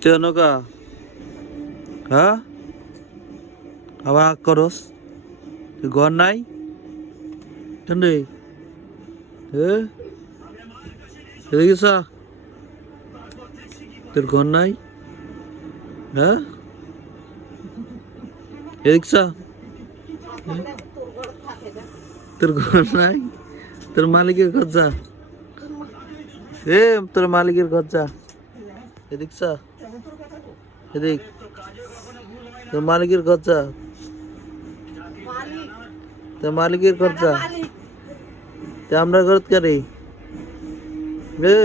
তুই নৌকা হ্যাঁ আবার আগ করস ঘর নাই? কেন হে? এদিকে তোর ঘর নাই? হ্যাঁ এদিক তোর ঘর নাই? তোর মালিকের ঘর যা। এ তোর মালিকের ঘর যা। এদিক देख तो मालिकीर खर्च तो मालिकीर खर्च करत का रे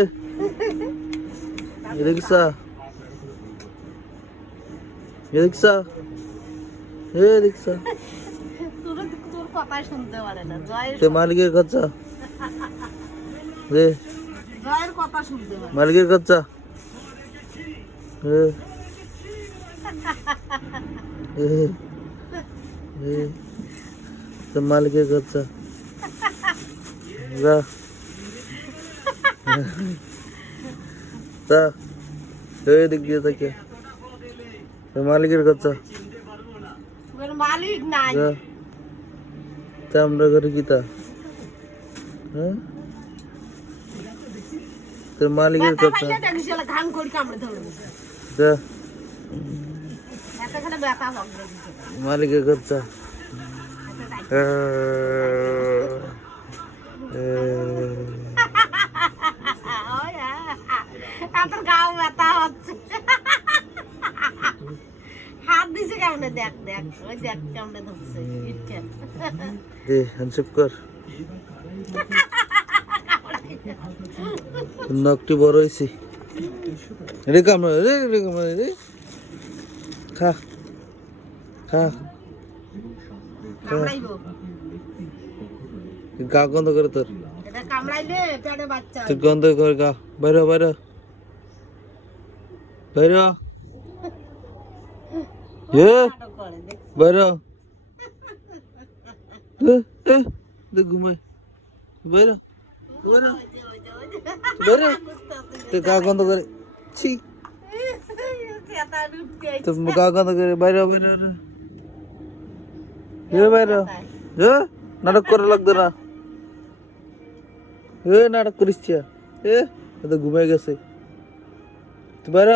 रिक्सा रिक्सा हे रिक्सा मालगीर खर्च रे मालगीर खर्च Yeah. মালিকের খরচা যা। তা এই দিক দিয়ে থাকে মালিকের খরচা মালিক নাই। তা আমরা করে কি তা? হ্যাঁ? তোর মালিকের কথা যা। হবে মালিকের তোর গাও ব্যথা হচ্ছে। হাত দিছে কেমনে? দেখ দেখ ওই দেখ কেমনে ধরছে দে হ্যান্ডশেপ কর। নখটি বড় হয়েছে। রে কামড়া রে রে কামড়া রে। খা খা গা গন্ধ করে তোর। তুই গন্ধ করে গা। বাইরে বাইরে বাইরে বাইরে ঘুমাই। বাইরে বাইরে বাইরে তুই গা গন্ধ করে। ছি। ঢুকতে তুই করে বাইরে বাইরে এ বাইরে। এ নাটক করে লাগতো না। এ নাটক করিস। এ? তো ঘুমাই গেছে। তুই বাইরে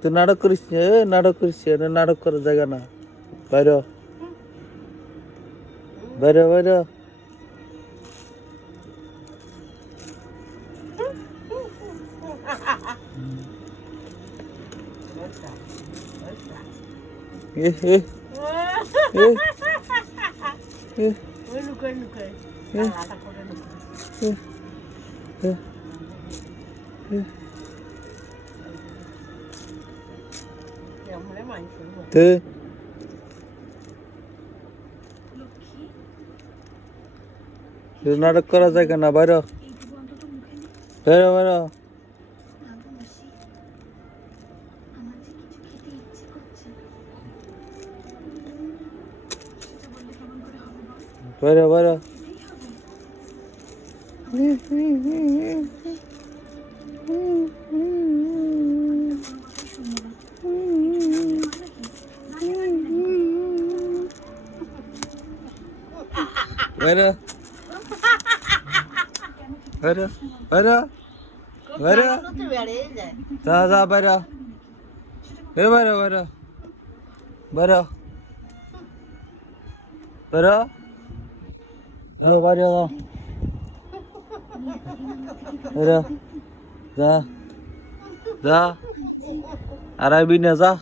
তুই নাটক করিস এ নাটক করিস নাটক করার জায়গা না। বাইরে বাইরে বাইরে তে নাটক করা যায় কেন বাইরে বাইরে বাইরে Bora, bora. Bora. Bora. Bora. Bora. Tá, tá, bora. Vem, bora, bora. Bora. Bora. Rồi bao nhiêu không? Đây đâu? Ra Ra Arabin ra